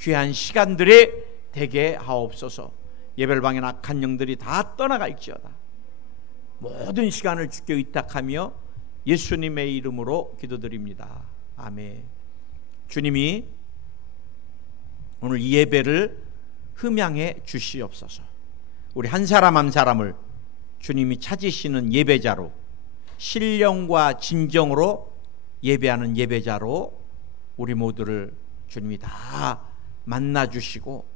귀한 시간들이 되게 하옵소서. 예배를 방해 악한 영들이 다 떠나갈지어다. 모든 시간을 주께 의탁하며 예수님의 이름으로 기도드립니다. 아멘. 주님이 오늘 이 예배를 흠양해 주시옵소서. 우리 한 사람 한 사람을 주님이 찾으시는 예배자로, 신령과 진정으로 예배하는 예배자로 우리 모두를 주님이 다 만나주시고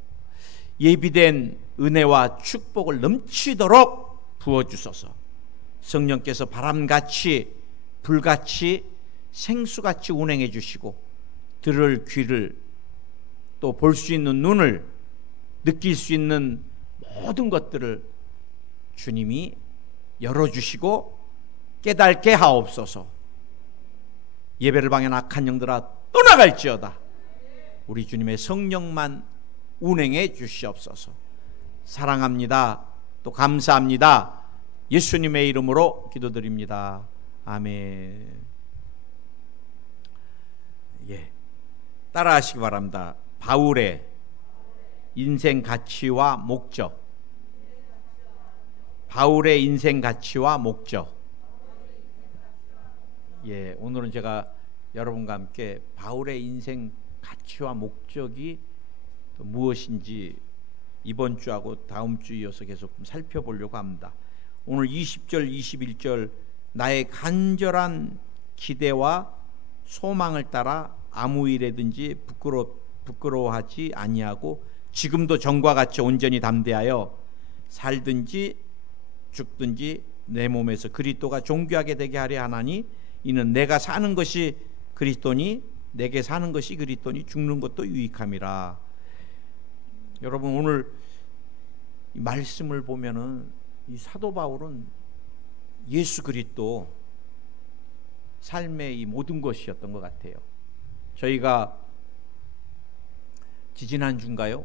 예비된 은혜와 축복을 넘치도록 부어주소서. 성령께서 바람같이 불같이 생수같이 운행해 주시고 들을 귀를 또 볼 수 있는 눈을 느낄 수 있는 모든 것들을 주님이 열어주시고 깨닫게 하옵소서. 예배를 방해한 악한 영들아 떠나갈지어다. 우리 주님의 성령만 운행해 주시옵소서. 사랑합니다. 또 감사합니다. 예수님의 이름으로 기도드립니다. 아멘. 예, 따라하시기 바랍니다. 바울의 인생 가치와 목적. 바울의 인생 가치와 목적. 예, 오늘은 제가 여러분과 함께 바울의 인생 가치와 목적이 무엇인지 이번 주하고 다음 주 이어서 계속 살펴보려고 합니다. 오늘 20절 21절 나의 간절한 기대와 소망을 따라 아무 일에든지 부끄러워하지 아니하고 지금도 전과 같이 온전히 담대하여 살든지 죽든지 내 몸에서 그리스도가 존귀하게 되게 하려 하나니 이는 내가 사는 것이 그리스도니 내게 사는 것이 그리스도니 죽는 것도 유익함이라. 여러분 오늘 이 말씀을 보면은 이 사도 바울은 예수 그리스도 삶의 이 모든 것이었던 것 같아요. 저희가 지지난주인가요?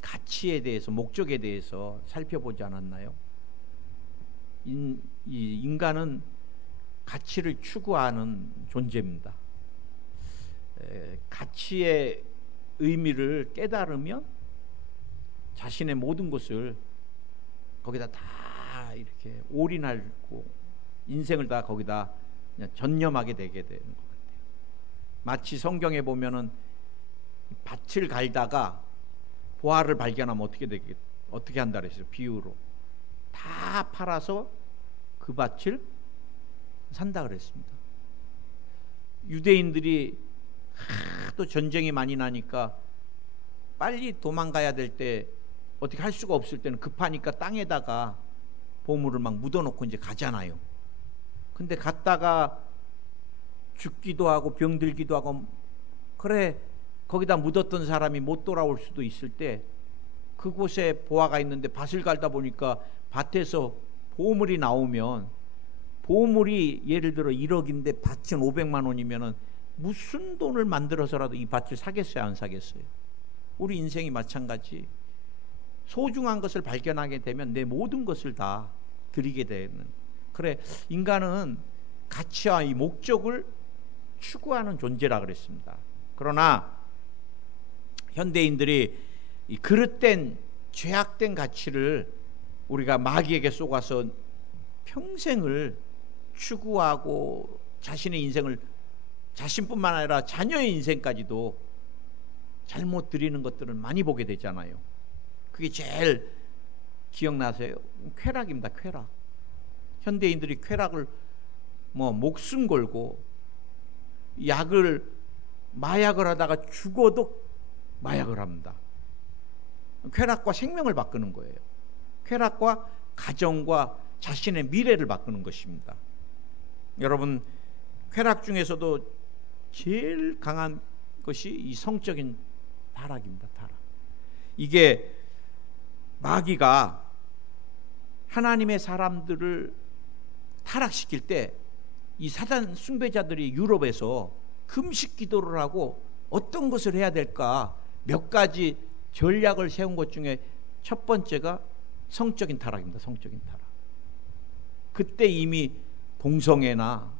가치에 대해서 목적에 대해서 살펴보지 않았나요? 이 인간은 가치를 추구하는 존재입니다. 가치의 의미를 깨달으면 자신의 모든 것을 거기다 다 이렇게 올인하고 인생을 다 거기다 그냥 전념하게 되게 되는 것 같아요. 마치 성경에 보면은 밭을 갈다가 보화를 발견하면 어떻게 한다 그랬어요? 비유로 다 팔아서 그 밭을 산다 그랬습니다. 유대인들이 하도 전쟁이 많이 나니까 빨리 도망가야 될 때 어떻게 할 수가 없을 때는 급하니까 땅에다가 보물을 막 묻어놓고 이제 가잖아요. 근데 갔다가 죽기도 하고 병들기도 하고 그래 거기다 묻었던 사람이 못 돌아올 수도 있을 때 그곳에 보화가 있는데 밭을 갈다 보니까 밭에서 보물이 나오면 보물이 예를 들어 1억인데 밭은 500만 원이면은 무슨 돈을 만들어서라도 이 밭을 사겠어요 안 사겠어요? 우리 인생이 마찬가지. 소중한 것을 발견하게 되면 내 모든 것을 다 드리게 되는. 그래 인간은 가치와 이 목적을 추구하는 존재라 그랬습니다. 그러나 현대인들이 이 그릇된 죄악된 가치를 우리가 마귀에게 쏘가서 평생을 추구하고 자신의 인생을 자신뿐만 아니라 자녀의 인생까지도 잘못 드리는 것들을 많이 보게 되잖아요. 그게 제일 기억나세요? 쾌락입니다. 쾌락. 현대인들이 쾌락을 목숨 걸고 마약을 하다가 죽어도 마약을 합니다. 쾌락과 생명을 바꾸는 거예요. 쾌락과 가정과 자신의 미래를 바꾸는 것입니다. 여러분 쾌락 중에서도 제일 강한 것이 이 성적인 타락입니다. 타락. 이게 마귀가 하나님의 사람들을 타락시킬 때 이 사단 숭배자들이 유럽에서 금식 기도를 하고 어떤 것을 해야 될까 몇 가지 전략을 세운 것 중에 첫 번째가 성적인 타락입니다. 성적인 타락. 그때 이미 동성애나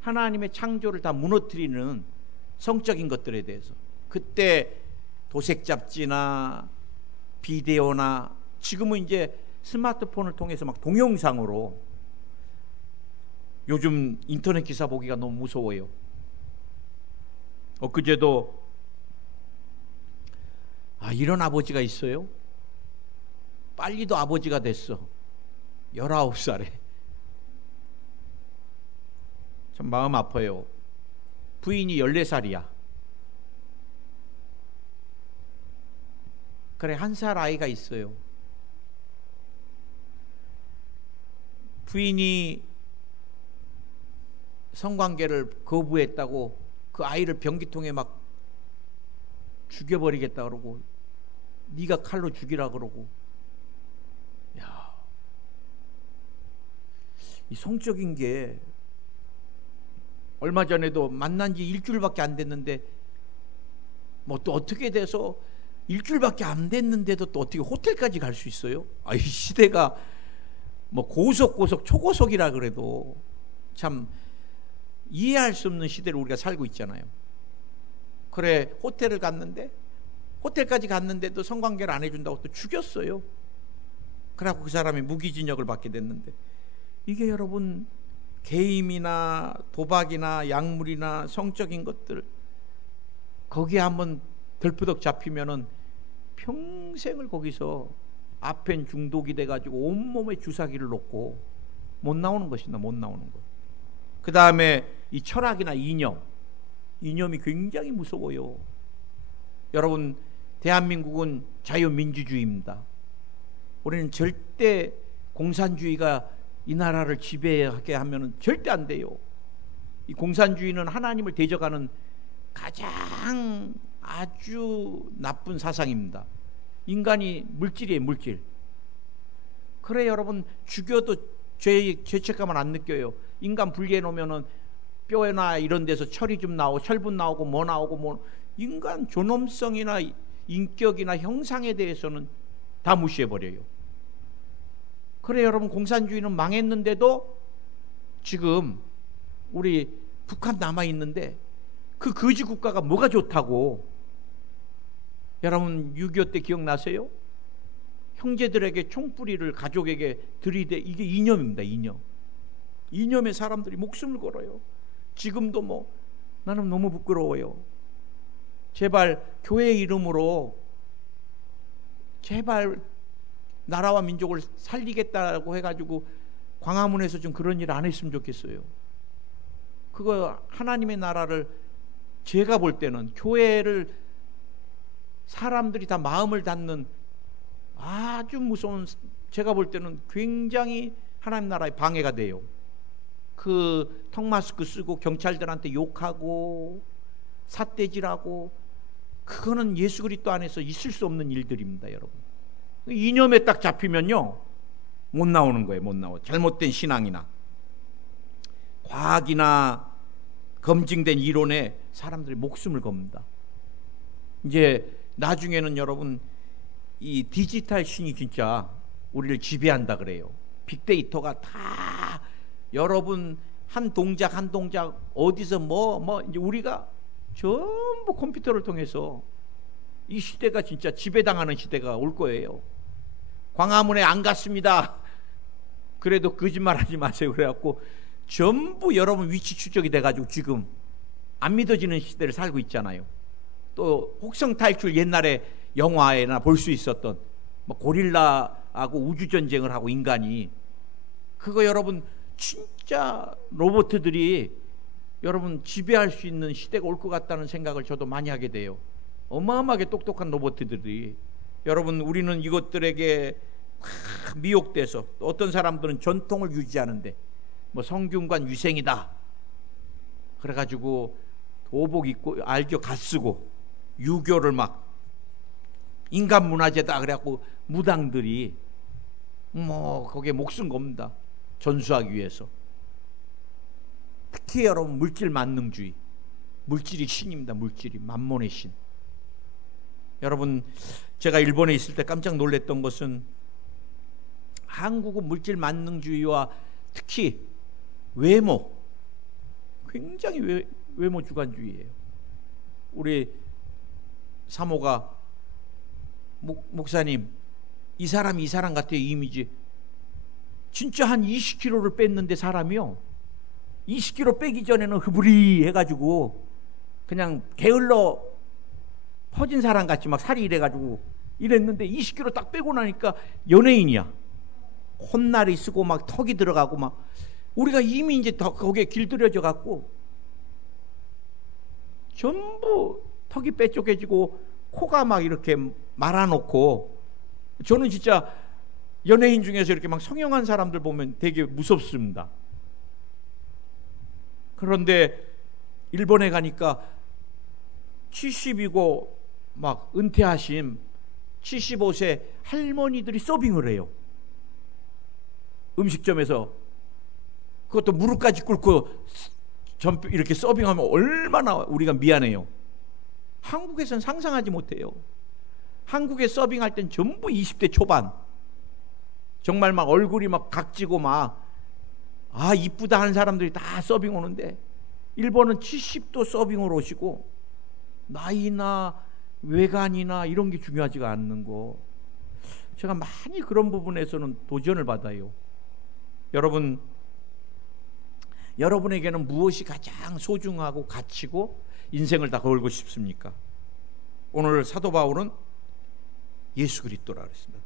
하나님의 창조를 다 무너뜨리는 성적인 것들에 대해서 그때 도색 잡지나 비디오나 지금은 이제 스마트폰을 통해서 막 동영상으로, 요즘 인터넷 기사 보기가 너무 무서워요. 엊그제도 이런 아버지가 있어요. 빨리도 아버지가 됐어. 19살에. 참 마음 아파요. 부인이 14살이야. 그래, 1살 아이가 있어요. 부인이 성관계를 거부했다고 그 아이를 변기통에 막 죽여버리겠다 그러고, 네가 칼로 죽이라 그러고. 야, 이 성적인 게 얼마 전에도 만난 지 일주일밖에 안 됐는데, 뭐 또 어떻게 돼서 일주일밖에 안 됐는데도 또 어떻게 호텔까지 갈 수 있어요? 이 시대가 뭐 고속 초고속이라 그래도 참 이해할 수 없는 시대를 우리가 살고 있잖아요. 그래, 호텔까지 갔는데도 성관계를 안 해준다고 또 죽였어요. 그래갖고 그 사람이 무기징역을 받게 됐는데, 이게 여러분 게임이나 도박이나 약물이나 성적인 것들, 거기에 한번 덜프덕 잡히면은 평생을 거기서 아펜 중독이 돼가지고 온몸에 주사기를 놓고 못 나오는 것이다. 못 나오는 것. 그 다음에 이 철학이나 이념이 굉장히 무서워요. 여러분, 대한민국은 자유민주주의입니다. 우리는 절대 공산주의가 이 나라를 지배하게 하면 절대 안 돼요. 이 공산주의는 하나님을 대적하는 가장 아주 나쁜 사상입니다. 인간이 물질이에요, 물질. 그래, 여러분, 죽여도 죄책감을 안 느껴요. 인간 분리해 놓으면은 뼈나 이런 데서 철이 좀 나오고 혈분 나오고 뭐 나오고 뭐, 인간 존엄성이나 인격이나 형상에 대해서는 다 무시해 버려요. 그래, 여러분, 공산주의는 망했는데도 지금 우리 북한 남아 있는데, 그 거지 국가가 뭐가 좋다고. 여러분, 6.25 때 기억나세요? 형제들에게 총뿌리를 가족에게 들이대. 이게 이념입니다. 이념에 사람들이 목숨을 걸어요. 지금도 뭐 나는 너무 부끄러워요. 제발 교회 이름으로 제발 나라와 민족을 살리겠다고 해가지고 광화문에서 좀 그런 일 안 했으면 좋겠어요. 그거 하나님의 나라를, 제가 볼 때는 교회를 사람들이 다 마음을 닫는 아주 무서운, 제가 볼 때는 굉장히 하나님 나라에 방해가 돼요. 그 턱마스크 쓰고 경찰들한테 욕하고 삿대질하고, 그거는 예수 그리스도 안에서 있을 수 없는 일들입니다, 여러분. 이념에 딱 잡히면요 못 나오는 거예요. 못 나와. 잘못된 신앙이나 과학이나 검증된 이론에 사람들이 목숨을 겁니다. 이제 나중에는 여러분, 이 디지털 신이 진짜 우리를 지배한다 그래요. 빅데이터가 다 여러분 한 동작 한 동작 어디서 뭐 이제 우리가 전부 컴퓨터를 통해서, 이 시대가 진짜 지배당하는 시대가 올 거예요. 광화문에 안 갔습니다. 그래도 거짓말하지 마세요. 그래갖고 전부 여러분 위치 추적이 돼가지고 지금 안 믿어지는 시대를 살고 있잖아요. 또 혹성 탈출, 옛날에 영화에나 볼 수 있었던 뭐 고릴라하고 우주전쟁을 하고 인간이, 그거 여러분 진짜 로봇들이 여러분 지배할 수 있는 시대가 올 것 같다는 생각을 저도 많이 하게 돼요. 어마어마하게 똑똑한 로봇들이. 여러분, 우리는 이것들에게 미혹돼서, 또 어떤 사람들은 전통을 유지하는데 뭐 성균관 위생이다 그래가지고 도복 입고, 알죠, 갓 쓰고 유교를 막 인간문화재다 그래갖고 무당들이 뭐 거기에 목숨 겁니다. 전수하기 위해서. 특히 여러분, 물질 만능주의. 물질이 신입니다. 물질이 만몬의 신. 여러분, 제가 일본에 있을 때 깜짝 놀랐던 것은 한국은 물질 만능주의와 특히 외모, 굉장히 외모 주관주의예요. 우리 사모가 목사님, 이 사람 같아요. 이미지 진짜 한 20kg를 뺐는데 사람이요, 20kg 빼기 전에는 흐부리 해가지고 그냥 게을러 퍼진 사람 같이 막 살이 이래가지고 이랬는데 20kg 딱 빼고 나니까 연예인이야. 혼날이 쓰고 막 턱이 들어가고 막, 우리가 이미 이제 거기에 길들여져 갖고 전부 턱이 빼쪽해지고 코가 막 이렇게 말아놓고, 저는 진짜 연예인 중에서 이렇게 막 성형한 사람들 보면 되게 무섭습니다. 그런데 일본에 가니까 70이고 막 은퇴하신 75세 할머니들이 서빙을 해요. 음식점에서. 그것도 무릎까지 꿇고 이렇게 서빙하면 얼마나 우리가 미안해요. 한국에서는 상상하지 못해요. 한국에 서빙할 땐 전부 20대 초반, 정말 막 얼굴이 막 각지고 막 이쁘다 하는 사람들이 다 서빙 오는데, 일본은 70도 서빙으로 오시고 나이나 외관이나 이런 게 중요하지가 않는 거. 제가 많이 그런 부분에서는 도전을 받아요. 여러분, 여러분에게는 무엇이 가장 소중하고 가치고 인생을 다 걸고 싶습니까? 오늘 사도 바울은 예수 그리스도라 그랬습니다.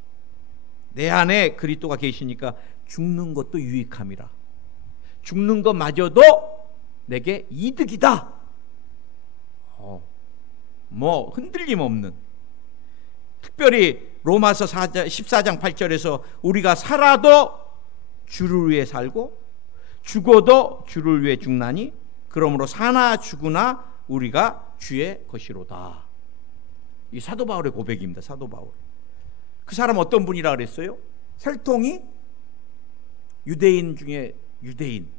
내 안에 그리스도가 계시니까 죽는 것도 유익함이라. 죽는 것마저도 내게 이득이다. 뭐 흔들림 없는, 특별히 로마서 14장 8절에서 우리가 살아도 주를 위해 살고 죽어도 주를 위해 죽나니 그러므로 사나 죽으나 우리가 주의 것이로다. 이 사도 바울의 고백입니다. 사도 바울. 그 사람 어떤 분이라 그랬어요? 혈통이 유대인 중에 유대인.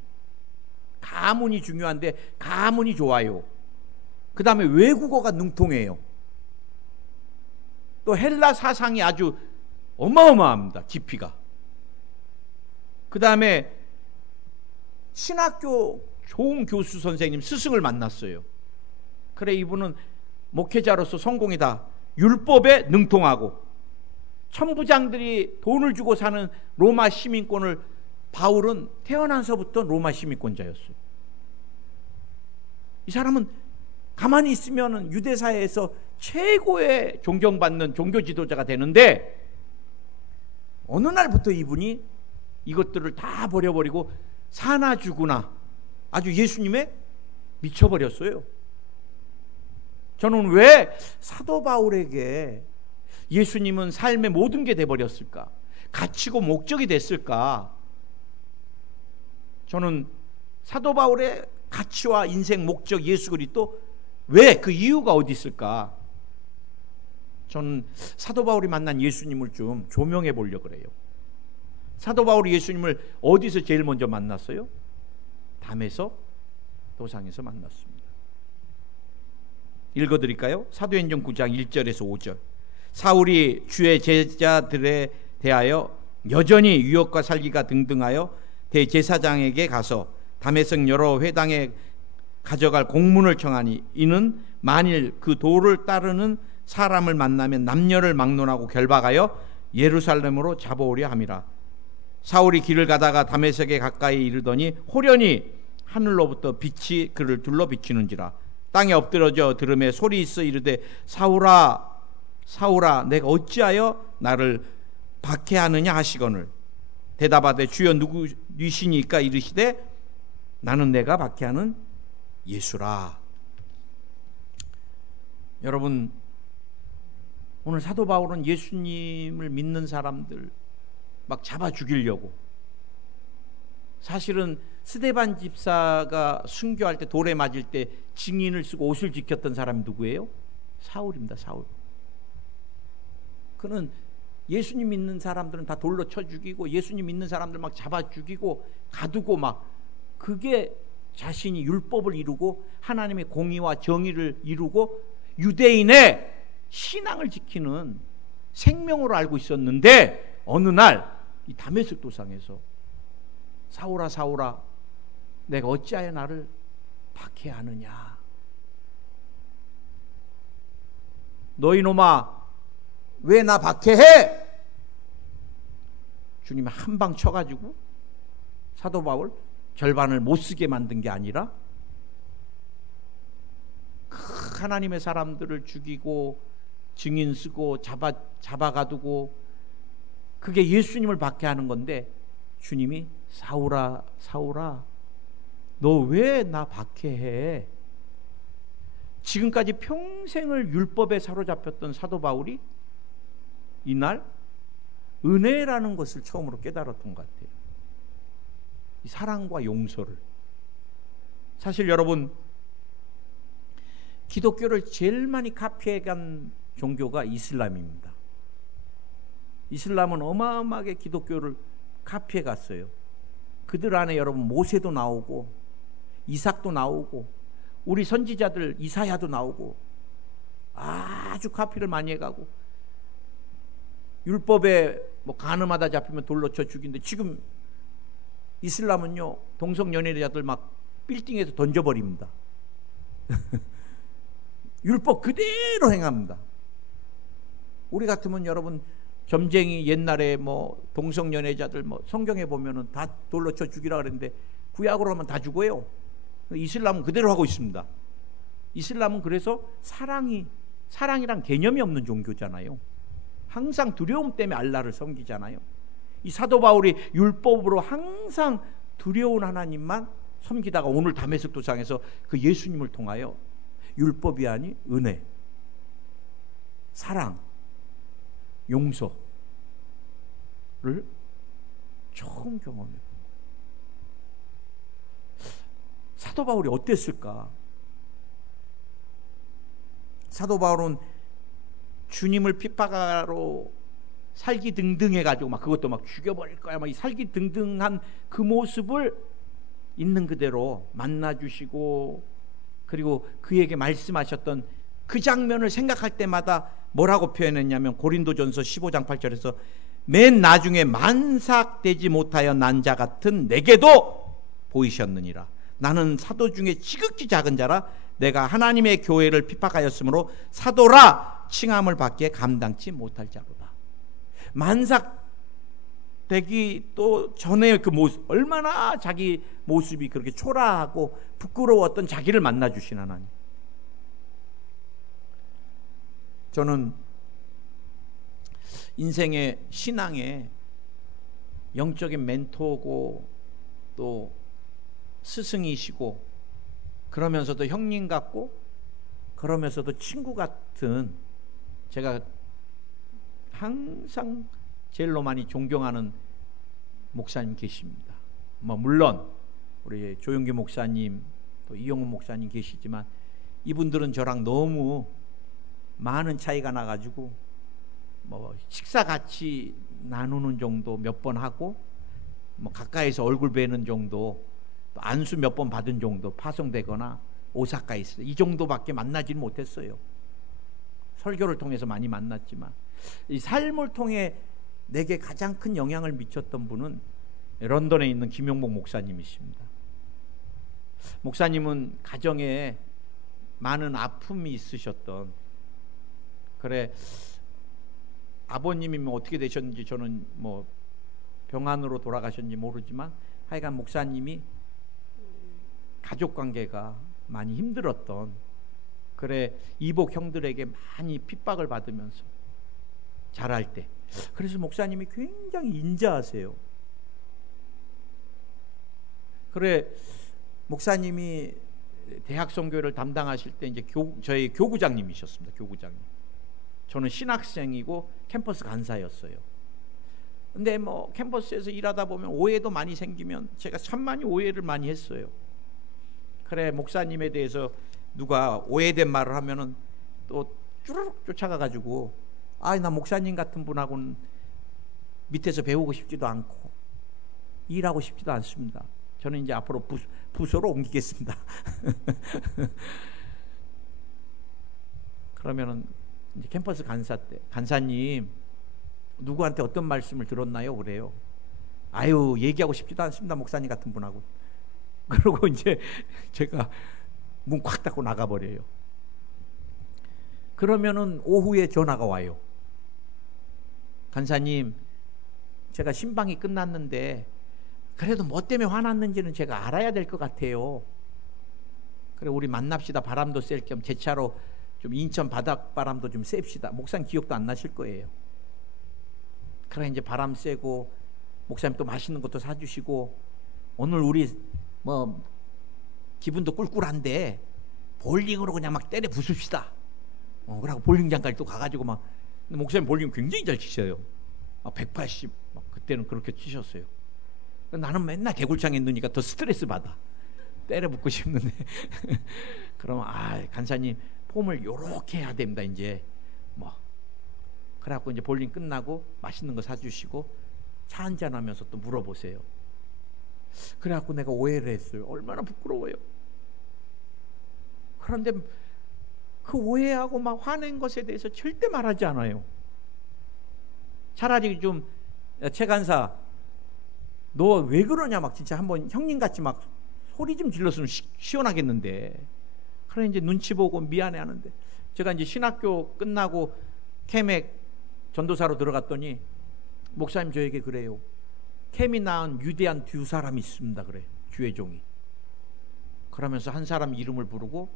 가문이 중요한데 가문이 좋아요. 그 다음에 외국어가 능통해요. 또 헬라 사상이 아주 어마어마합니다. 깊이가. 그 다음에 신학교 좋은 교수 선생님, 스승을 만났어요. 그래, 이분은 목회자로서 성공이다. 율법에 능통하고, 천부장들이 돈을 주고 사는 로마 시민권을 바울은 태어나서부터 로마 시민권자였어요. 이 사람은 가만히 있으면 유대사회에서 최고의 존경받는 종교 지도자가 되는데, 어느 날부터 이분이 이것들을 다 버려버리고 사나 죽으나 아주 예수님에 미쳐버렸어요. 저는 왜 사도 바울에게 예수님은 삶의 모든 게 돼버렸을까? 가치고 목적이 됐을까? 저는 사도 바울의 가치와 인생 목적 예수 그리스도, 왜 그 이유가 어디 있을까? 저는 사도 바울이 만난 예수님을 좀 조명해 보려고 그래요. 사도 바울이 예수님을 어디서 제일 먼저 만났어요? 담에서, 도상에서 만났습니다. 읽어드릴까요? 사도행전 9장 1절에서 5절. 사울이 주의 제자들에 대하여 여전히 유혹과 살기가 등등하여 대제사장에게 가서 다메섹 여러 회당에 가져갈 공문을 청하니, 이는 만일 그 도를 따르는 사람을 만나면 남녀를 막론하고 결박하여 예루살렘으로 잡아오려 함이라. 사울이 길을 가다가 다메섹에 가까이 이르더니 호련히 하늘로부터 빛이 그를 둘러 비치는지라. 땅에 엎드러져 들음에 소리 있어 이르되 사울아 사울아 내가 어찌하여 나를 박해하느냐 하시거늘 대답하되 주여 누구이시니까 이르시되 나는 내가 박해하는 예수라. 여러분, 오늘 사도 바울은 예수님을 믿는 사람들 막 잡아 죽이려고, 사실은 스데반 집사가 순교할 때 돌에 맞을 때 증인을 쓰고 옷을 지켰던 사람이 누구예요? 사울입니다. 사울. 그는 예수님 믿는 사람들은 다 돌로 쳐 죽이고, 예수님 믿는 사람들 막 잡아 죽이고 가두고, 막 그게 자신이 율법을 이루고 하나님의 공의와 정의를 이루고 유대인의 신앙을 지키는 생명으로 알고 있었는데, 어느 날 이 다메섹 도상에서 사울아 사울아 내가 어찌하여 나를 박해하느냐, 너희 놈아 왜 나 박해해? 주님이 한 방 쳐가지고 사도 바울 절반을 못 쓰게 만든 게 아니라 하나님의 사람들을 죽이고 증인 쓰고 잡아가두고 그게 예수님을 박해하는 건데 주님이 사울아 사울아 너 왜 나 박해해? 지금까지 평생을 율법에 사로잡혔던 사도 바울이 이날 은혜라는 것을 처음으로 깨달았던 것 같아요. 이 사랑과 용서를. 사실 여러분 기독교를 제일 많이 카피해간 종교가 이슬람입니다. 이슬람은 어마어마하게 기독교를 카피해갔어요. 그들 안에 여러분 모세도 나오고 이삭도 나오고 우리 선지자들 이사야도 나오고 아주 카피를 많이 해가고 율법에 뭐 간음하다 잡히면 돌로 쳐 죽인데 지금 이슬람은요 동성연애자들 막 빌딩에서 던져버립니다. 율법 그대로 행합니다. 우리 같으면 여러분 점쟁이 옛날에 뭐 동성연애자들 뭐 성경에 보면은 다 돌로 쳐 죽이라 그랬는데 구약으로 하면 다 죽어요. 이슬람은 그대로 하고 있습니다. 이슬람은 그래서 사랑이란 개념이 없는 종교잖아요. 항상 두려움 때문에 알라를 섬기잖아요. 이 사도 바울이 율법으로 항상 두려운 하나님만 섬기다가 오늘 다메섹 도상에서 그 예수님을 통하여 율법이 아닌 은혜, 사랑, 용서를 처음 경험해요. 사도 바울이 어땠을까? 사도 바울은 주님을 핍박하러 살기등등해가지고 막 그것도 막 죽여버릴 거야 막 이 살기등등한 그 모습을 있는 그대로 만나주시고 그리고 그에게 말씀하셨던 그 장면을 생각할 때마다 뭐라고 표현했냐면 고린도전서 15장 8절에서 맨 나중에 만삭되지 못하여 난 자 같은 내게도 보이셨느니라. 나는 사도 중에 지극히 작은 자라 내가 하나님의 교회를 핍박하였으므로 사도라 칭함을 받기에 감당치 못할 자로다. 만삭되기 또 전에 그 모습 얼마나 자기 모습이 그렇게 초라하고 부끄러웠던 자기를 만나주신 하나님. 저는 인생의 신앙의 영적인 멘토고 또 스승이시고 그러면서도 형님 같고 그러면서도 친구 같은 제가 항상 제일로 많이 존경하는 목사님 계십니다. 뭐 물론 우리 조용기 목사님 또 이용훈 목사님 계시지만 이분들은 저랑 너무 많은 차이가 나가지고 뭐 식사 같이 나누는 정도 몇 번 하고 뭐 가까이서 얼굴 뵈는 정도 또 안수 몇 번 받은 정도 파송되거나 오사카에 있어요. 이 정도밖에 만나지는 못했어요. 설교를 통해서 많이 만났지만 이 삶을 통해 내게 가장 큰 영향을 미쳤던 분은 런던에 있는 김용복 목사님이십니다. 목사님은 가정에 많은 아픔이 있으셨던 그래 아버님이 뭐 어떻게 되셨는지 저는 뭐 병안으로 돌아가셨는지 모르지만 하여간 목사님이 가족관계가 많이 힘들었던 그래 이복 형들에게 많이 핍박을 받으면서 자랄 때 그래서 목사님이 굉장히 인자하세요. 그래 목사님이 대학 선교를 담당하실 때 이제 저희 교구장님이셨습니다. 교구장님. 저는 신학생이고 캠퍼스 간사였어요. 근데 뭐 캠퍼스에서 일하다 보면 오해도 많이 생기면 제가 참 많이 오해를 많이 했어요. 그래 목사님에 대해서 누가 오해된 말을 하면은 또 쭈르륵 쫓아가가지고 나 목사님 같은 분하고는 밑에서 배우고 싶지도 않고 일하고 싶지도 않습니다. 저는 이제 앞으로 부서로 옮기겠습니다. 그러면은 이제 캠퍼스 간사 때 간사님 누구한테 어떤 말씀을 들었나요? 그래요. 아유 얘기하고 싶지도 않습니다. 목사님 같은 분하고. 그러고 이제 제가 문 콱 닫고 나가버려요. 그러면은 오후에 전화가 와요. 간사님, 제가 신방이 끝났는데 그래도 뭐 때문에 화났는지는 제가 알아야 될 것 같아요. 그래, 우리 만납시다. 바람도 쐴 겸 제 차로 좀 인천 바닷바람도 좀 쐴시다. 목사님 기억도 안 나실 거예요. 그래, 이제 바람 쐬고 목사님 또 맛있는 것도 사주시고, 오늘 우리 뭐 기분도 꿀꿀한데 볼링으로 그냥 막 때려 부숩시다. 그러고 볼링장까지 또 가가지고 막, 목사님 볼링 굉장히 잘 치셔요. 180 막 그때는 그렇게 치셨어요. 나는 맨날 개굴장에 넣으니까 더 스트레스 받아. 때려 붙고 싶는데 그러면 간사님 폼을 요렇게 해야 됩니다. 이제 뭐 그래갖고 이제 볼링 끝나고 맛있는 거 사주시고 차 한잔 하면서 또 물어보세요. 그래갖고 내가 오해를 했어요. 얼마나 부끄러워요. 그런데 그 오해하고 막 화낸 것에 대해서 절대 말하지 않아요. 차라리 좀, 최 간사 너 왜 그러냐, 막 진짜 한번 형님같이 막 소리 좀 질렀으면 시원하겠는데. 그래 이제 눈치 보고 미안해 하는데, 제가 이제 신학교 끝나고 케맥 전도사로 들어갔더니 목사님 저에게 그래요. 캠이 낳은 유대한 두 사람이 있습니다. 그래, 주의 종이. 그러면서 한 사람 이름을 부르고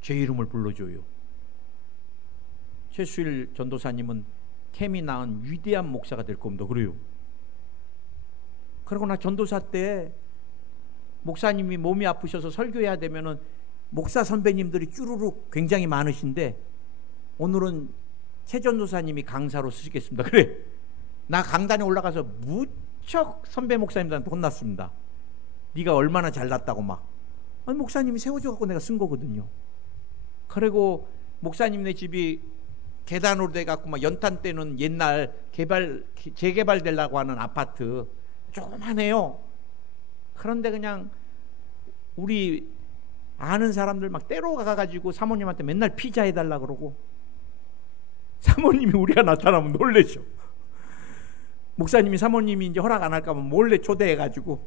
제 이름을 불러줘요. 최수일 전도사님은 캠이 낳은 위대한 목사가 될 겁니다. 그래요. 그러고 나 전도사 때 목사님이 몸이 아프셔서 설교해야 되면은 목사 선배님들이 쭈루룩 굉장히 많으신데, 오늘은 최 전도사님이 강사로 쓰시겠습니다. 그래, 나 강단에 올라가서 무척 선배 목사님들한테 혼났습니다. 네가 얼마나 잘났다고 막. 아니, 목사님이 세워줘갖고 내가 쓴 거거든요. 그리고 목사님네 집이 계단으로 돼갖고 막 연탄 때는 옛날 재개발되려고 하는 아파트 조그만해요. 그런데 그냥 우리 아는 사람들 막 때로 가가지고 사모님한테 맨날 피자 해달라 그러고, 사모님이 우리가 나타나면 놀래죠. 목사님이 사모님이 이제 허락 안 할까 봐 몰래 초대해가지고,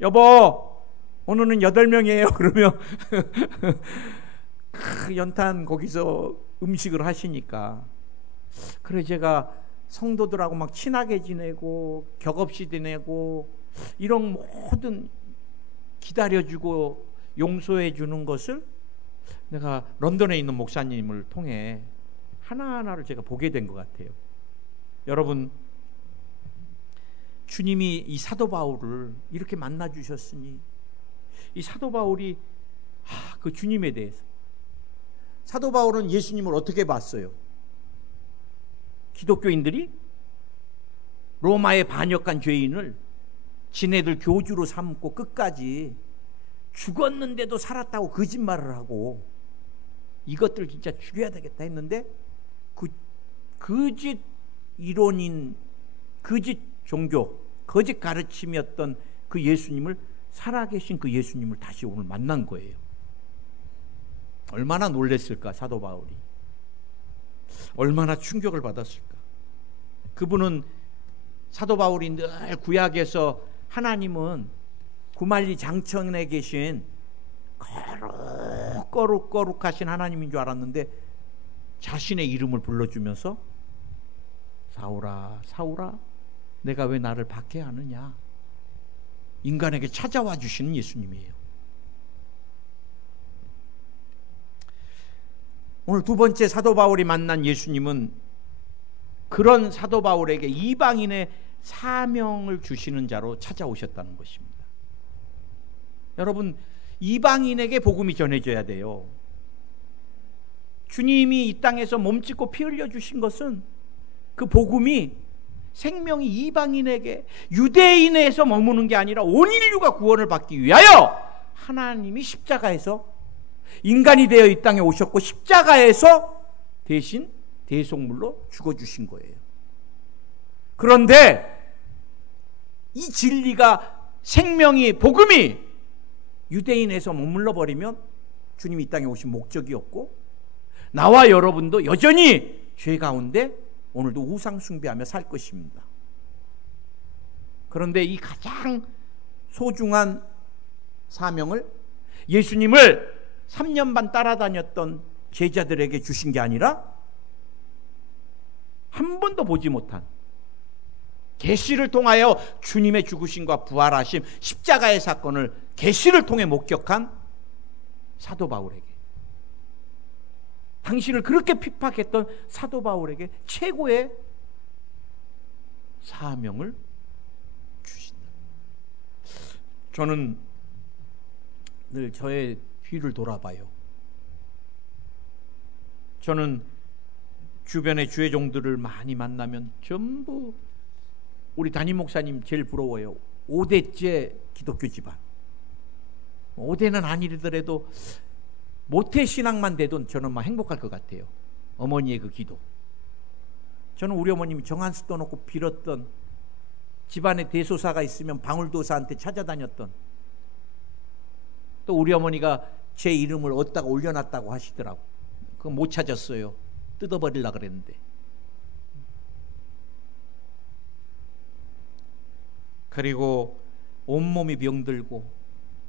여보 오늘은 8명이에요 그러면 연탄 거기서 음식을 하시니까. 그래 제가 성도들하고 막 친하게 지내고 격없이 지내고 이런 모든 기다려주고 용서해 주는 것을 내가 런던에 있는 목사님을 통해 하나하나를 제가 보게 된 것 같아요. 여러분, 주님이 이 사도 바울을 이렇게 만나 주셨으니 이 사도 바울이 그 주님에 대해서, 사도 바울은 예수님을 어떻게 봤어요? 기독교인들이 로마에 반역한 죄인을 지네들 교주로 삼고 끝까지 죽었는데도 살았다고 거짓말을 하고, 이것들 진짜 죽여야 되겠다 했는데 그 거짓 이론인, 거짓 종교, 거짓 가르침이었던 그 예수님을, 살아계신 그 예수님을 다시 오늘 만난 거예요. 얼마나 놀랬을까 사도 바울이. 얼마나 충격을 받았을까. 그분은, 사도 바울이 늘 구약에서 하나님은 구말리 장천에 계신 거룩하신 하나님인 줄 알았는데 자신의 이름을 불러주면서 사울아 사울아 내가 왜 나를 박해하느냐, 인간에게 찾아와 주시는 예수님이에요. 오늘 두 번째 사도 바울이 만난 예수님은 그런 사도 바울에게 이방인의 사명을 주시는 자로 찾아오셨다는 것입니다. 여러분, 이방인에게 복음이 전해져야 돼요. 주님이 이 땅에서 몸짓고 피 흘려 주신 것은 그 복음이 생명이 이방인에게, 유대인에서 머무는 게 아니라 온 인류가 구원을 받기 위하여 하나님이 십자가에서 인간이 되어 이 땅에 오셨고 십자가에서 대신 대속물로 죽어주신 거예요. 그런데 이 진리가, 생명이, 복음이 유대인에서 머물러 버리면 주님이 이 땅에 오신 목적이 없고 나와 여러분도 여전히 죄 가운데 오늘도 우상 숭배하며 살 것입니다. 그런데 이 가장 소중한 사명을 예수님을 3년 반 따라다녔던 제자들에게 주신 게 아니라 한 번도 보지 못한 계시를 통하여 주님의 죽으심과 부활하심, 십자가의 사건을 계시를 통해 목격한 사도 바울에게, 당신을 그렇게 핍박했던 사도 바울에게 최고의 사명을 주신다. 저는 늘 저의 뒤를 돌아봐요. 저는 주변의 주의 종들을 많이 만나면 전부 우리 담임 목사님 제일 부러워요. 5대째 기독교 집안. 5대는 아니더라도 모태 신앙만 돼도 저는 막 행복할 것 같아요. 어머니의 그 기도. 저는 우리 어머님이 정한수 떠놓고 빌었던, 집안에 대소사가 있으면 방울도사한테 찾아다녔던, 또 우리 어머니가 제 이름을 어디다가 올려놨다고 하시더라고. 그거 못 찾았어요. 뜯어버리려고 그랬는데. 그리고 온몸이 병들고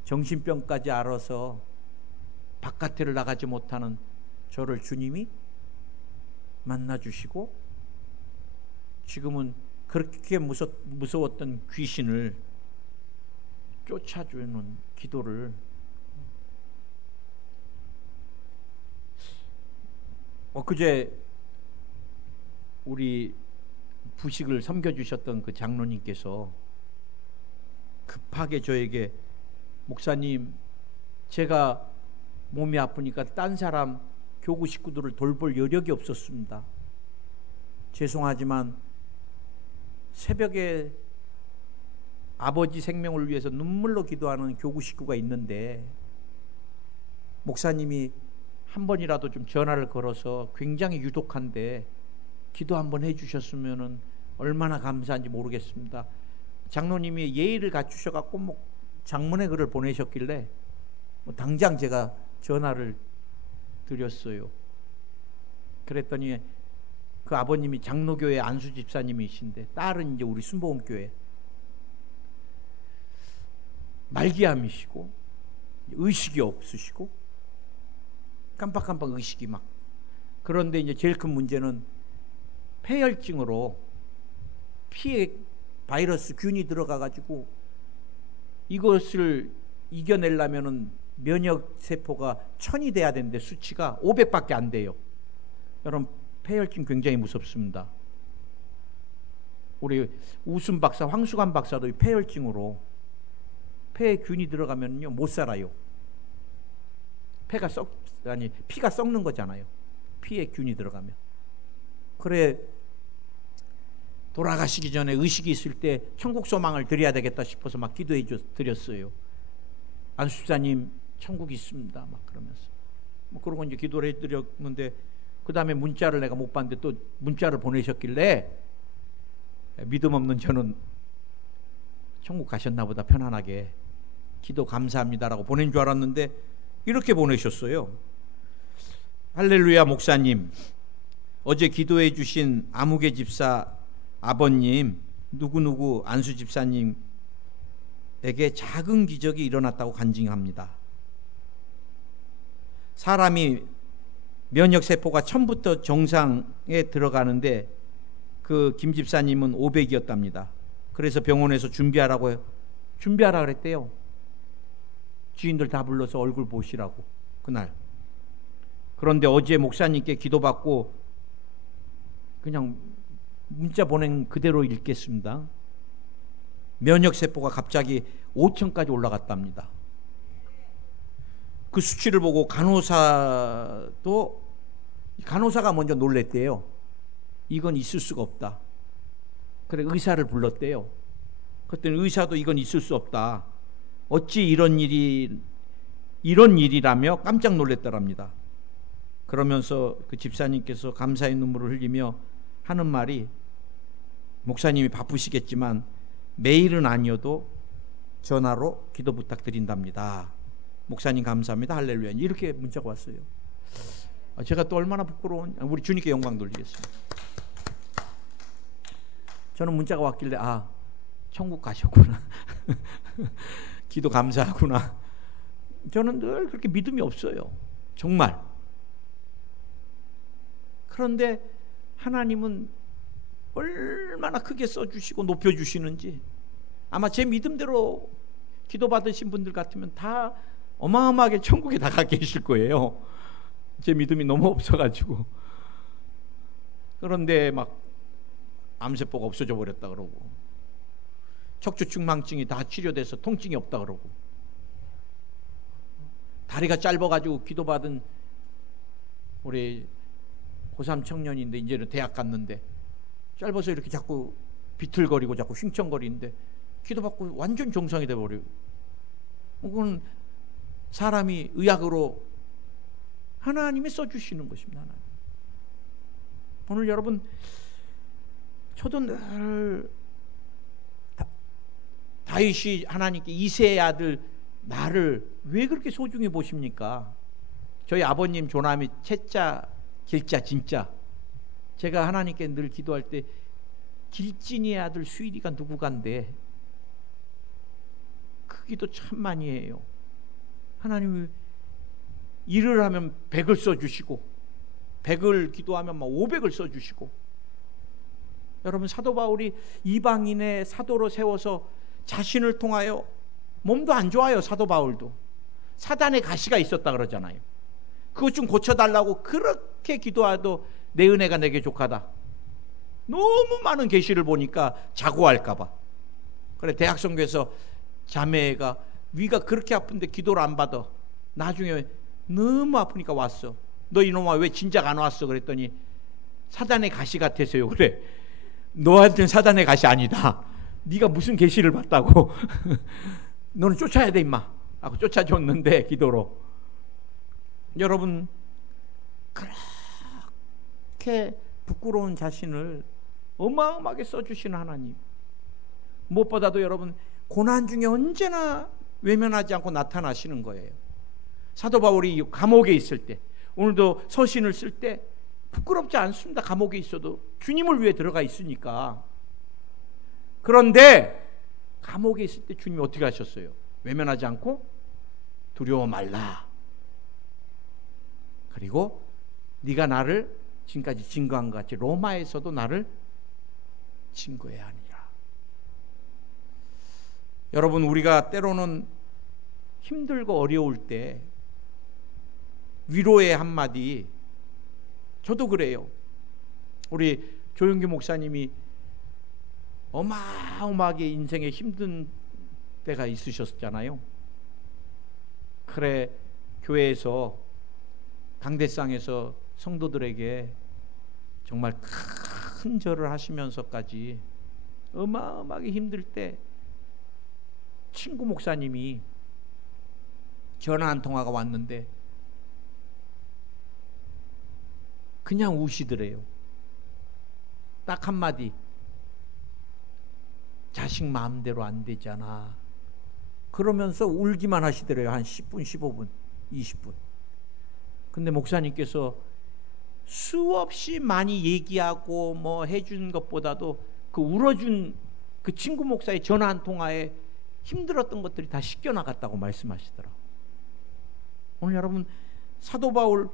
정신병까지 앓아서 바깥을 나가지 못하는 저를 주님이 만나주시고, 지금은 그렇게 무서웠던 귀신을 쫓아주는 기도를, 엊그제 우리 부식을 섬겨주셨던 그 장로님께서 급하게 저에게, 목사님, 제가 몸이 아프니까 딴 사람 교구 식구들을 돌볼 여력이 없었습니다. 죄송하지만 새벽에 아버지 생명을 위해서 눈물로 기도하는 교구 식구가 있는데, 목사님이 한 번이라도 좀 전화를 걸어서, 굉장히 유독한데 기도 한번 해주셨으면 얼마나 감사한지 모르겠습니다. 장로님이 예의를 갖추셔갖고 뭐 장문의 글을 보내셨길래 당장 제가 전화를 드렸어요. 그랬더니 그 아버님이 장로교회 안수 집사님이신데, 딸은 이제 우리 순복음교회, 말기암이시고 의식이 없으시고 깜빡깜빡 의식이 막. 그런데 이제 제일 큰 문제는 폐혈증으로 피에 바이러스 균이 들어가가지고 이것을 이겨내려면은 면역 세포가 1000이 돼야 되는데 수치가 500밖에 안 돼요. 여러분, 폐혈증 굉장히 무섭습니다. 우리 우순 박사, 황수관 박사도 폐혈증으로, 폐에 균이 들어가면요 못 살아요. 피가 썩는 거잖아요. 피에 균이 들어가면. 그래, 돌아가시기 전에 의식이 있을 때 천국 소망을 드려야 되겠다 싶어서 막 기도해 드렸어요. 안수사님, 천국이 있습니다. 막 그러면서. 뭐 그러고 이제 기도를 해 드렸는데, 그 다음에 문자를 내가 못 봤는데 또 문자를 보내셨길래, 믿음 없는 저는 천국 가셨나 보다, 편안하게 기도 감사합니다라고 보낸 줄 알았는데 이렇게 보내셨어요. 할렐루야 목사님, 어제 기도해 주신 아무개 집사 아버님, 누구누구 안수 집사님에게 작은 기적이 일어났다고 간증합니다. 사람이 면역세포가 처음부터 정상에 들어가는데 그 김 집사님은 500이었답니다. 그래서 병원에서 준비하라 그랬대요. 지인들 다 불러서 얼굴 보시라고, 그날. 그런데 어제 목사님께 기도받고 그냥 문자 보낸 그대로 읽겠습니다. 면역세포가 갑자기 5000까지 올라갔답니다. 그 수치를 보고 간호사가 먼저 놀랬대요. 이건 있을 수가 없다. 그래, 의사를 불렀대요. 그랬더니 의사도 이건 있을 수 없다. 어찌 이런 일이라며 깜짝 놀랐더랍니다. 그러면서 그 집사님께서 감사의 눈물을 흘리며 하는 말이, 목사님이 바쁘시겠지만 매일은 아니어도 전화로 기도 부탁드린답니다. 목사님 감사합니다. 할렐루야. 이렇게 문자가 왔어요. 제가 또 얼마나 부끄러운, 우리 주님께 영광 돌리겠습니다. 저는 문자가 왔길래 천국 가셨구나. 기도 감사하구나. 저는 늘 그렇게 믿음이 없어요. 정말. 그런데 하나님은 얼마나 크게 써주시고 높여주시는지. 아마 제 믿음대로 기도받으신 분들 같으면 다 어마어마하게 천국에 나가 계실 거예요. 제 믿음이 너무 없어가지고. 그런데 막 암세포가 없어져 버렸다 그러고, 척추측망증이 다 치료돼서 통증이 없다 그러고, 다리가 짧아가지고 기도받은 우리 고3 청년인데 이제는 대학 갔는데 짧아서 이렇게 자꾸 비틀거리고 자꾸 휘청거리는데 기도받고 완전 정상이 돼버려요. 그건 사람이 의학으로 하나님이 써주시는 것입니다. 하나님. 오늘 여러분, 저도 늘 다윗이 하나님께 이새의 아들 나를 왜 그렇게 소중히 보십니까? 저희 아버님 조남이 채자 길자 진짜. 제가 하나님께 늘 기도할 때 길진이의 아들 수일이가 누구간데, 그 기도 참 많이 해요. 하나님이 일을 하면 100을 써주시고, 100을 기도하면 막 500을 써주시고. 여러분, 사도 바울이 이방인의 사도로 세워서 자신을 통하여, 몸도 안 좋아요. 사도 바울도 사단의 가시가 있었다 그러잖아요. 그것 좀 고쳐달라고 그렇게 기도해도 내 은혜가 내게 족하다. 너무 많은 계시를 보니까 자고할까봐. 그래, 대학성교에서 자매가 위가 그렇게 아픈데 기도를 안 받아. 나중에 너무 아프니까 왔어. 너 이놈아 왜 진작 안 왔어? 그랬더니 사단의 가시 같아서요. 그래, 너한테는 사단의 가시 아니다. 네가 무슨 계시를 봤다고. 너는 쫓아야 돼 임마 하고 쫓아줬는데, 기도로. 여러분, 그렇게 부끄러운 자신을 어마어마하게 써주시는 하나님. 무엇보다도 여러분, 고난 중에 언제나 외면하지 않고 나타나시는 거예요. 사도 바울이 감옥에 있을 때, 오늘도 서신을 쓸 때 부끄럽지 않습니다. 감옥에 있어도 주님을 위해 들어가 있으니까. 그런데 감옥에 있을 때 주님이 어떻게 하셨어요? 외면하지 않고 두려워 말라. 그리고 네가 나를 지금까지 증거한 것 같이 로마에서도 나를 증거해야 하니라. 여러분, 우리가 때로는 힘들고 어려울 때 위로의 한마디, 저도 그래요. 우리 조영기 목사님이 어마어마하게 인생에 힘든 때가 있으셨잖아요. 그래, 교회에서 강대상에서 성도들에게 정말 큰 절을 하시면서까지 어마어마하게 힘들 때 친구 목사님이 전화 한 통화가 왔는데 그냥 우시더래요. 딱 한마디, 자식 마음대로 안 되잖아. 그러면서 울기만 하시더래요. 한 10분, 15분, 20분. 근데 목사님께서 수없이 많이 얘기하고 뭐 해준 것보다도 그 울어준 그 친구 목사의 전화 한 통화에 힘들었던 것들이 다 씻겨나갔다고 말씀하시더라고요. 오늘 여러분, 사도 바울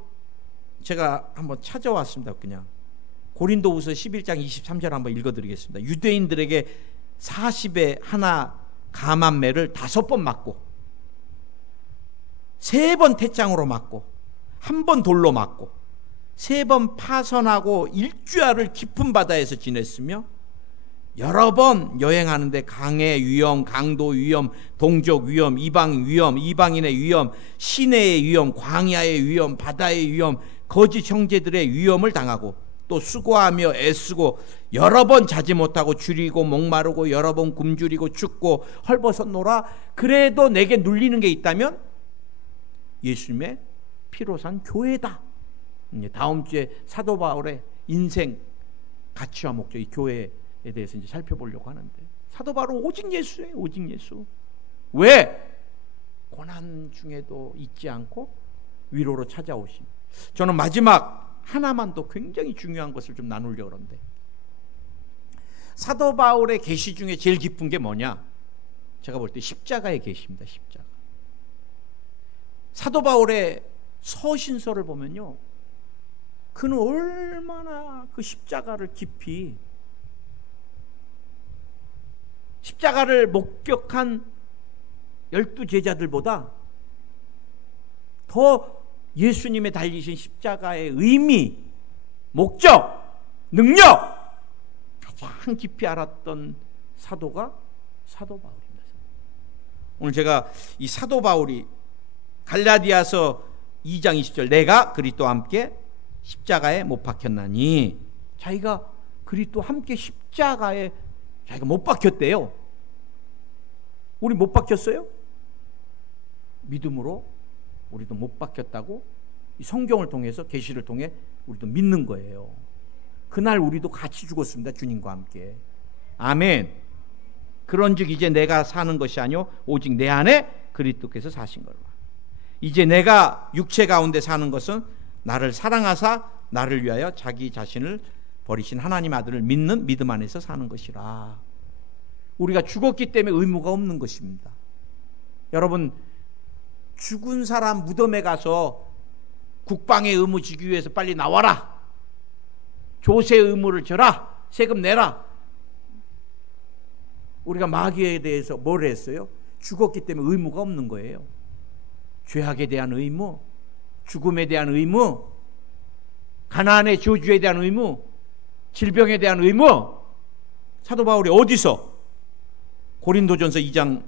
제가 한번 찾아왔습니다. 그냥 고린도후서 11장 23절 한번 읽어드리겠습니다. 유대인들에게 40에 하나 감한 매를 5번 맞고, 3번 태장으로 맞고, 1번 돌로 맞고, 3번 파선하고 일주야를 깊은 바다에서 지냈으며, 여러 번 여행하는데 강의 위험, 강도 위험, 동족 위험, 이방 위험, 이방인의 위험, 시내의 위험, 광야의 위험, 바다의 위험, 거짓 형제들의 위험을 당하고, 또 수고하며 애쓰고 여러 번 자지 못하고 줄이고 목마르고 여러 번 굶주리고 춥고 헐벗었노라. 그래도 내게 눌리는 게 있다면 예수님의 피로 산 교회다. 다음 주에 사도 바울의 인생 가치와 목적, 이 교회에 대해서 이제 살펴보려고 하는데, 사도 바울은 오직 예수예요. 오직 예수. 왜? 고난 중에도 잊지 않고 위로로 찾아오신. 저는 마지막 하나만 더 굉장히 중요한 것을 좀 나누려고 하는데, 사도 바울의 계시 중에 제일 깊은 게 뭐냐? 제가 볼 때 십자가의 계시입니다. 십자가. 사도 바울의 서신서를 보면요, 그는 얼마나 그 십자가를 깊이 십자가를 목격한 12 제자들보다 더 예수님의 달리신 십자가의 의미, 목적, 능력 가장 깊이 알았던 사도가 사도 바울입니다. 오늘 제가 이 사도 바울이 갈라디아서 2장 20절 내가 그리스도와 함께 십자가에 못 박혔나니, 자기가 그리스도와 함께 십자가에 자기가 못 박혔대요. 우리 못 박혔어요? 믿음으로 우리도 못 박혔다고 이 성경을 통해서, 계시를 통해 우리도 믿는 거예요. 그날 우리도 같이 죽었습니다. 주님과 함께. 아멘. 그런즉 이제 내가 사는 것이 아니요 오직 내 안에 그리스도께서 사신 거라. 이제 내가 육체 가운데 사는 것은 나를 사랑하사 나를 위하여 자기 자신을 버리신 하나님 아들을 믿는 믿음 안에서 사는 것이라. 우리가 죽었기 때문에 의무가 없는 것입니다. 여러분, 죽은 사람 무덤에 가서 국방의 의무 지기 위해서 빨리 나와라, 조세 의무를 져라, 세금 내라. 우리가 마귀에 대해서 뭘 했어요? 죽었기 때문에 의무가 없는 거예요. 죄악에 대한 의무, 죽음에 대한 의무, 가나안의 저주에 대한 의무, 질병에 대한 의무. 사도 바울이 어디서? 고린도전서 2장,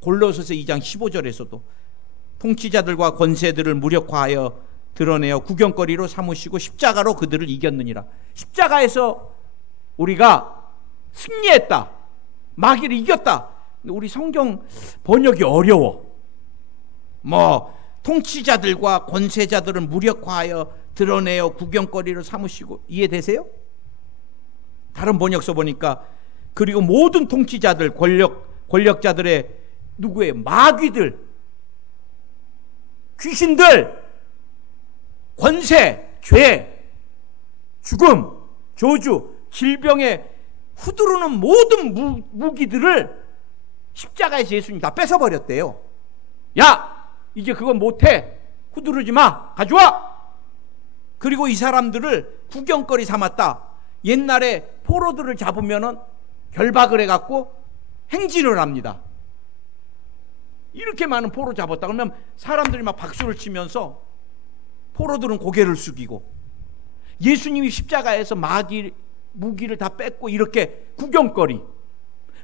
골로새서 2장 15절에서도 통치자들과 권세들을 무력화하여 드러내어 구경거리로 삼으시고 십자가로 그들을 이겼느니라. 십자가에서 우리가 승리했다, 마귀를 이겼다. 우리 성경 번역이 어려워. 통치자들과 권세자들을 무력화하여 드러내어 구경거리로 삼으시고, 이해되세요? 다른 번역서 보니까 그리고 모든 통치자들, 권력자들의 누구예요? 마귀들, 귀신들, 권세, 죄, 죽음, 저주, 질병에 후두르는 모든 무기들을 십자가에서 예수님이 다 뺏어버렸대요. 야, 이제 그건 못해, 후두르지 마, 가져와. 그리고 이 사람들을 구경거리 삼았다. 옛날에 포로들을 잡으면은 결박을 해갖고 행진을 합니다. 이렇게 많은 포로 잡았다 그러면 사람들이 막 박수를 치면서 포로들은 고개를 숙이고, 예수님이 십자가에서 마귀 무기를 다 뺏고 이렇게 구경거리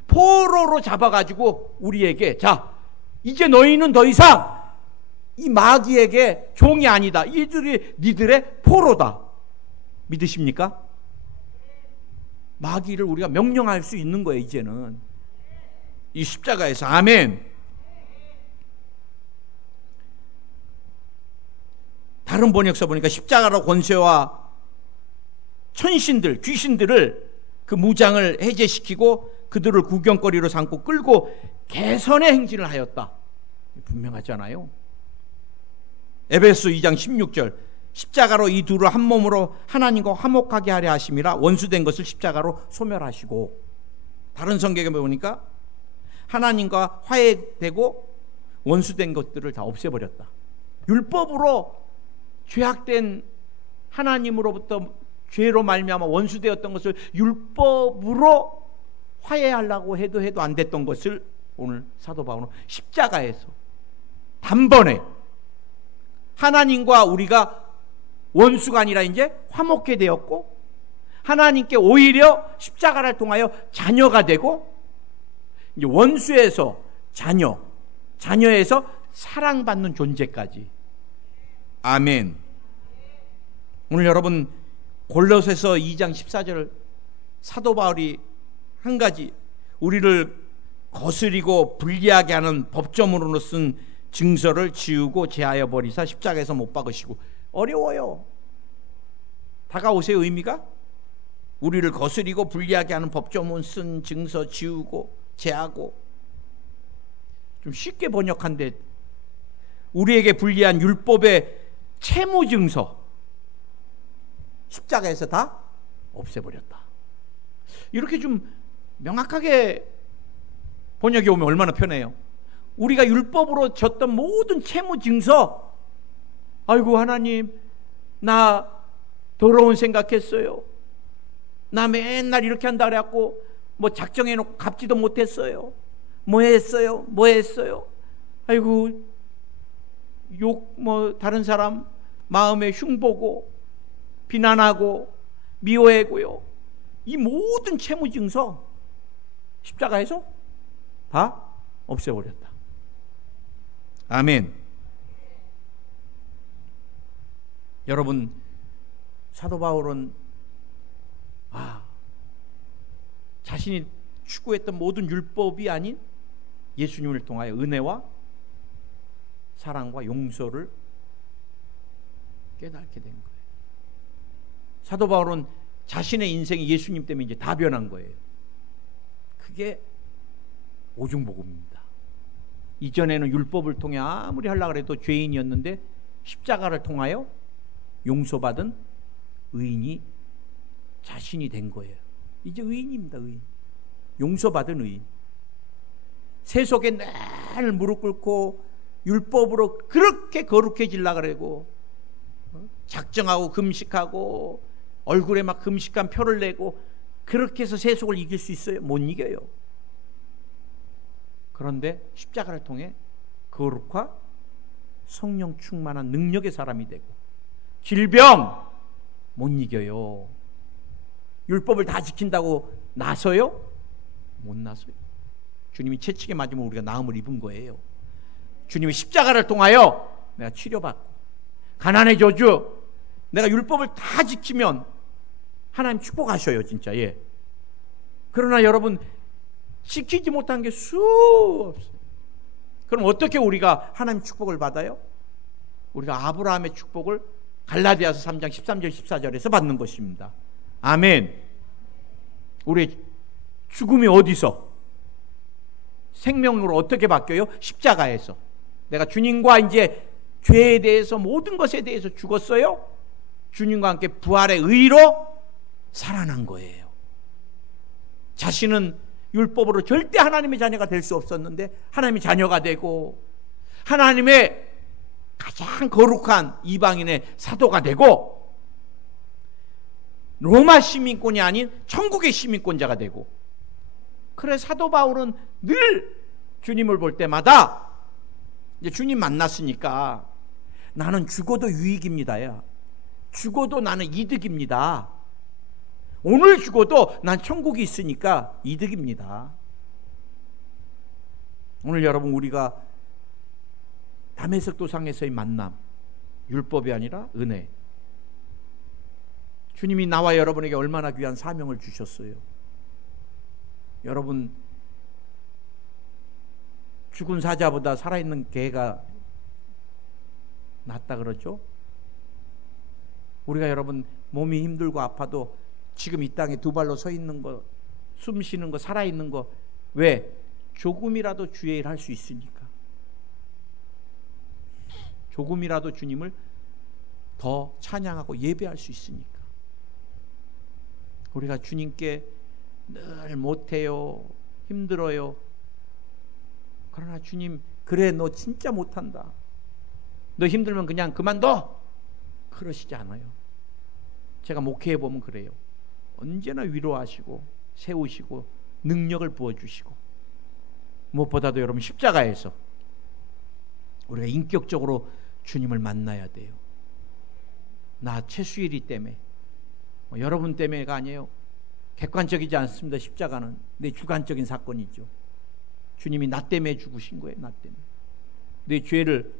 포로로 잡아가지고 우리에게, 자, 이제 너희는 더 이상 이 마귀에게 종이 아니다, 이들이 니들의 포로다. 믿으십니까? 마귀를 우리가 명령할 수 있는 거예요, 이제는. 이 십자가에서. 아멘. 다른 번역서 보니까 십자가로 권세와 천신들, 귀신들을, 그 무장을 해제시키고 그들을 구경거리로 삼고 끌고 개선의 행진을 하였다. 분명하잖아요. 에베소 2장 16절 십자가로 이 둘을 한 몸으로 하나님과 화목하게 하려 하심이라. 원수된 것을 십자가로 소멸하시고. 다른 성경에 보니까 하나님과 화해되고 원수된 것들을 다 없애버렸다. 율법으로 죄악된 하나님으로부터 죄로 말미암아 원수되었던 것을 율법으로 화해하려고 해도 안 됐던 것을 오늘 사도 바울은 십자가에서 단번에 하나님과 우리가 원수가 아니라 이제 화목해 되었고, 하나님께 오히려 십자가를 통하여 자녀가 되고, 이제 원수에서 자녀, 자녀에서 사랑받는 존재까지. 아멘. 오늘 여러분 골로새서 2장 14절 사도 바울이 한 가지 우리를 거스리고 불리하게 하는 법조문으로 쓴 증서를 지우고 제하여 버리사 십자가에서 못 박으시고. 어려워요. 다가오세요. 의미가 우리를 거스리고 불리하게 하는 법조문 쓴 증서 지우고 제하고. 좀 쉽게 번역한데 우리에게 불리한 율법의 채무증서 십자가에서 다 없애버렸다. 이렇게 좀 명확하게 번역이 오면 얼마나 편해요. 우리가 율법으로 졌던 모든 채무증서, 아이고 하나님 나 더러운 생각했어요, 나 맨날 이렇게 한다 그래갖고 뭐 작정해놓고 갚지도 못했어요. 뭐 했어요? 아이고, 다른 사람 마음에 흉보고 비난하고 미워하고요. 이 모든 채무 증서 십자가에서 다 없애버렸다. 아멘. 여러분, 사도 바울은 자신이 추구했던 모든 율법이 아닌 예수님을 통하여 은혜와 사랑과 용서를 깨닫게 된 거예요. 사도 바울은 자신의 인생이 예수님 때문에 이제 다 변한 거예요. 그게 오중복음입니다. 이전에는 율법을 통해 아무리 하려고 해도 죄인이었는데 십자가를 통하여 용서받은 의인이 자신이 된 거예요. 이제 의인입니다. 의인. 용서받은 의인. 세속에 늘 무릎 꿇고 율법으로 그렇게 거룩해지려고 그러고 작정하고 금식하고 얼굴에 막 금식한 표를 내고 그렇게 해서 세속을 이길 수 있어요? 못 이겨요. 그런데 십자가를 통해 거룩과 성령 충만한 능력의 사람이 되고 질병 못 이겨요. 율법을 다 지킨다고 나서요? 못 나서요. 주님이 채찍에 맞으면 우리가 나음을 입은 거예요. 주님이 십자가를 통하여 내가 치료받고 가난의 저주 내가 율법을 다 지키면 하나님 축복하셔요. 진짜. 예. 그러나 여러분 지키지 못한 게 수 없어요. 그럼 어떻게 우리가 하나님 축복을 받아요? 우리가 아브라함의 축복을 갈라디아서 3장 13절 14절에서 받는 것입니다. 아멘. 우리의 죽음이 어디서? 생명으로 어떻게 바뀌어요? 십자가에서. 내가 주님과 이제 죄에 대해서 모든 것에 대해서 죽었어요. 주님과 함께 부활의 의로 살아난 거예요. 자신은 율법으로 절대 하나님의 자녀가 될 수 없었는데 하나님의 자녀가 되고 하나님의 가장 거룩한 이방인의 사도가 되고 로마 시민권이 아닌 천국의 시민권자가 되고 그래 사도 바울은 늘 주님을 볼 때마다 이제 주님 만났으니까 나는 죽어도 유익입니다. 야. 죽어도 나는 이득입니다. 오늘 죽어도 난 천국이 있으니까 이득입니다. 오늘 여러분 우리가 다메섹 도상에서의 만남, 율법이 아니라 은혜. 주님이 나와 여러분에게 얼마나 귀한 사명을 주셨어요. 여러분 죽은 사자보다 살아있는 개가 낫다 그러죠. 우리가 여러분 몸이 힘들고 아파도 지금 이 땅에 두 발로 서 있는 거, 숨 쉬는 거, 살아있는 거 왜? 조금이라도 주의 일 할 수 있으니까. 조금이라도 주님을 더 찬양하고 예배할 수 있으니까. 우리가 주님께 늘 못해요, 힘들어요. 그러나 주님, 그래 너 진짜 못한다, 너 힘들면 그냥 그만둬, 그러시지 않아요. 제가 목회해 보면 그래요. 언제나 위로하시고 세우시고 능력을 부어주시고 무엇보다도 여러분 십자가에서 우리가 인격적으로 주님을 만나야 돼요. 나 최수일이 때문에 여러분 때문에가 아니에요. 객관적이지 않습니다. 십자가는 내 주관적인 사건이죠. 주님이 나 때문에 죽으신 거예요. 나 때문에 내 죄를,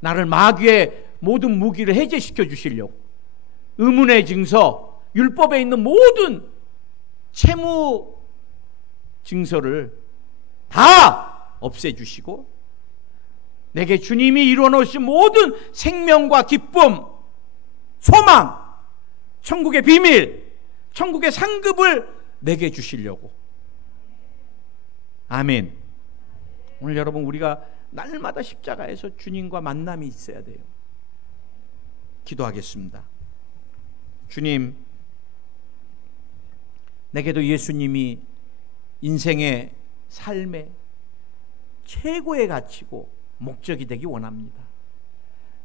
나를 마귀의 모든 무기를 해제시켜 주시려고 의문의 증서, 율법에 있는 모든 채무 증서를 다 없애주시고 내게 주님이 이루어놓으신 모든 생명과 기쁨, 소망, 천국의 비밀, 천국의 상급을 내게 주시려고. 아멘. 오늘 여러분 우리가 날마다 십자가에서 주님과 만남이 있어야 돼요. 기도하겠습니다. 주님, 내게도 예수님이 인생의 삶의 최고의 가치고 목적이 되기 원합니다.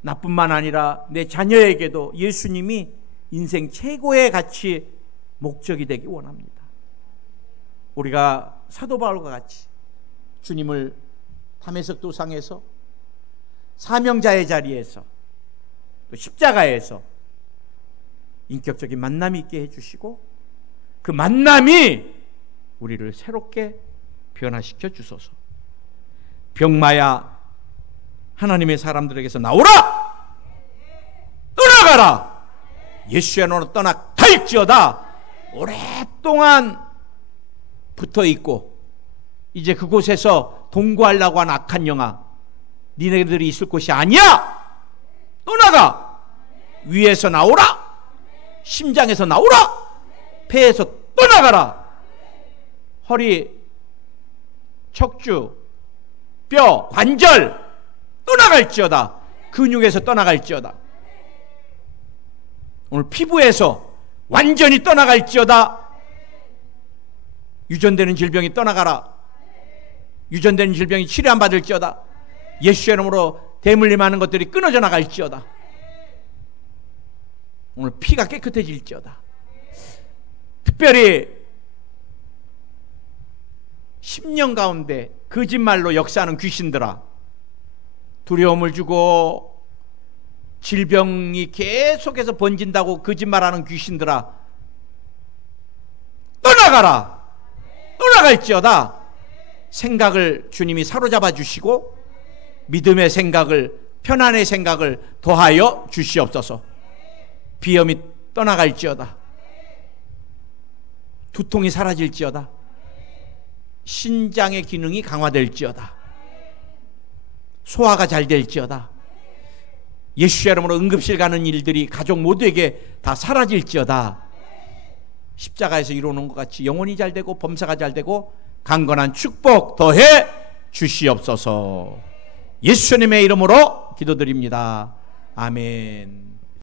나뿐만 아니라 내 자녀에게도 예수님이 인생 최고의 가치, 목적이 되기 원합니다. 우리가 사도 바울과 같이 주님을 다메섹 도상에서 사명자의 자리에서 또 십자가에서 인격적인 만남이 있게 해주시고 그 만남이 우리를 새롭게 변화시켜 주소서. 병마야 하나님의 사람들에게서 나오라! 떠나가라! 예수의 이름으로 떠나갈지어다. 오랫동안 붙어있고 이제 그곳에서 동거하려고 한 악한 영아, 니네들이 있을 곳이 아니야! 떠나가! 위에서 나오라! 심장에서 나오라! 폐에서 떠나가라! 허리, 척추, 뼈, 관절 떠나갈지어다. 근육에서 떠나갈지어다. 오늘 피부에서 완전히 떠나갈지어다. 유전되는 질병이 떠나가라. 유전되는 질병이 치료 안 받을지어다. 예수의 이름으로 대물림하는 것들이 끊어져 나갈지어다. 오늘 피가 깨끗해질지어다. 특별히 10년 가운데 거짓말로 역사하는 귀신들아, 두려움을 주고 질병이 계속해서 번진다고 거짓말하는 귀신들아, 떠나가라! 떠나갈지어다. 생각을 주님이 사로잡아 주시고 믿음의 생각을, 편안의 생각을 더하여 주시옵소서. 비염이 떠나갈지어다. 두통이 사라질지어다. 신장의 기능이 강화될지어다. 소화가 잘 될지어다. 예수의 이름으로 응급실 가는 일들이 가족 모두에게 다 사라질지어다. 십자가에서 이루어놓은 것 같이 영혼이 잘 되고 범사가 잘 되고 강건한 축복 더해 주시옵소서. 예수님의 이름으로 기도드립니다. 아멘.